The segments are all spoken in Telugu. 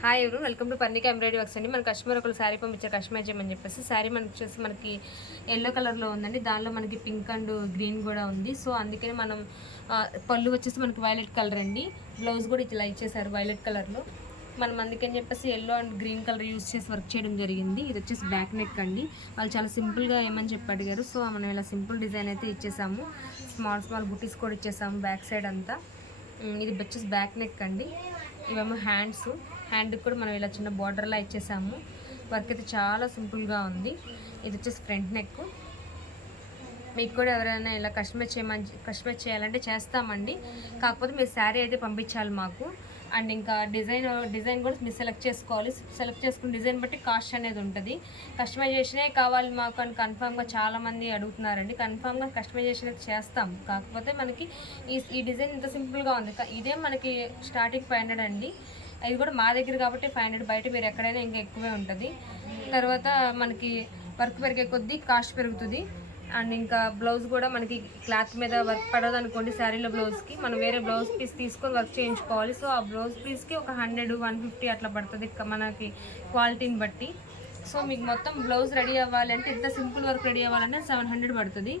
హాయ్ ఎవరు welcome to Parnika embroidery works అండి. మన కస్టమర్ ఒకరు శారీ పంపించారు కస్టమైజ్ చేయమని చెప్పేసి. శారీ మనకి వచ్చేసి మనకి ఎల్లో కలర్లో ఉందండి. దానిలో మనకి పింక్ అండ్ గ్రీన్ కూడా ఉంది. సో అందుకని మనం పళ్ళు వచ్చేసి మనకి వైలెట్ కలర్ అండి. బ్లౌజ్ కూడా ఇట్లా ఇచ్చేసారు వైలెట్ కలర్లో. మనం అందుకని చెప్పేసి yellow and green colour use చేసి వర్క్ చేయడం జరిగింది. ఇది వచ్చేసి బ్యాక్ నెక్ అండి. వాళ్ళు చాలా సింపుల్గా ఏమని చెప్పి అడిగారు. సో మనం ఇలా సింపుల్ డిజైన్ అయితే ఇచ్చేసాము. స్మాల్ బుటీస్ కూడా ఇచ్చేసాము బ్యాక్ సైడ్ అంతా. ఇది వచ్చేసి బ్యాక్ నెక్ అండి. ఇవేమో హ్యాండ్కి కూడా మనం ఇలా చిన్న బార్డర్లా ఇచ్చేసాము. వర్క్ అయితే చాలా సింపుల్గా ఉంది. ఇది వచ్చేసి ఫ్రంట్ నెక్. మీకు కూడా ఎవరైనా ఇలా కస్టమైజ్ చేయాలంటే చేస్తామండి. కాకపోతే మీరు శారీ అయితే పంపించాలి మాకు. అండ్ ఇంకా డిజైన్ కూడా మీరు సెలెక్ట్ చేసుకోవాలి. సెలెక్ట్ చేసుకున్న డిజైన్ బట్టి కాస్ట్ అనేది ఉంటుంది. కస్టమైజేషనే కావాలి మాకు అని కన్ఫామ్గా చాలామంది అడుగుతున్నారండి. కన్ఫామ్గా కస్టమైజేషన్ అయితే చేస్తాం. కాకపోతే మనకి ఈ డిజైన్ ఇంత సింపుల్గా ఉంది. ఇదే మనకి స్టార్టింగ్ 500 అండి. ఇది కూడా మా దగ్గర కాబట్టి 500. బయట మీరు ఎక్కడైనా ఇంకా ఎక్కువే ఉంటుంది. తర్వాత మనకి వర్క్ పెరిగే కొద్దీ కాస్ట్ పెరుగుతుంది. అండ్ ఇంకా బ్లౌజ్ కూడా మనకి క్లాత్ మీద వర్క్ పడదు అనుకోండి. శారీలో బ్లౌజ్కి మనం వేరే బ్లౌజ్ పీస్ తీసుకొని వర్క్ చేయించుకోవాలి. సో ఆ బ్లౌజ్ పీస్కి ఒక 100-150 అట్లా పడుతుంది మనకి క్వాలిటీని బట్టి. సో మీకు మొత్తం బ్లౌజ్ రెడీ అవ్వాలి అంటే ఇంత సింపుల్ వర్క్ రెడీ అవ్వాలంటే 700 పడుతుంది.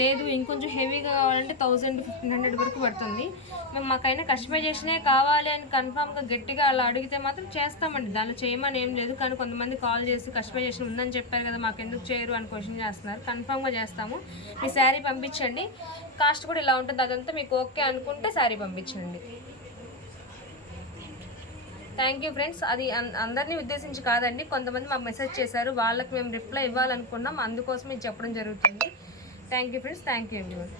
లేదు ఇంకొంచెం హెవీగా కావాలంటే 1000-1500 వరకు పడుతుంది. మేము మాకైనా కస్టమైజేషనే కావాలి అని కన్ఫామ్గా గట్టిగా అలా అడిగితే మాత్రం చేస్తామండి. దానిలో చేయమని ఏం లేదు. కానీ కొంతమంది కాల్ చేసి కస్టమైజేషన్ ఉందని చెప్పారు కదా మాకు ఎందుకు చేయరు అని క్వశ్చన్ చేస్తున్నారు. కన్ఫామ్గా చేస్తాము. మీ శారీ పంపించండి. కాస్ట్ కూడా ఇలా ఉంటుంది. అదంతా మీకు ఓకే అనుకుంటే శారీ పంపించండి. Thank you friends. అది అందరినీ ఉద్దేశించి కాదండి. కొంతమంది మాకు మెసేజ్ చేశారు. వాళ్ళకి మేము రిప్లై ఇవ్వాలనుకున్నాం. అందుకోసం ఇది చెప్పడం జరుగుతుంది. Thank you friends. Thank you everyone.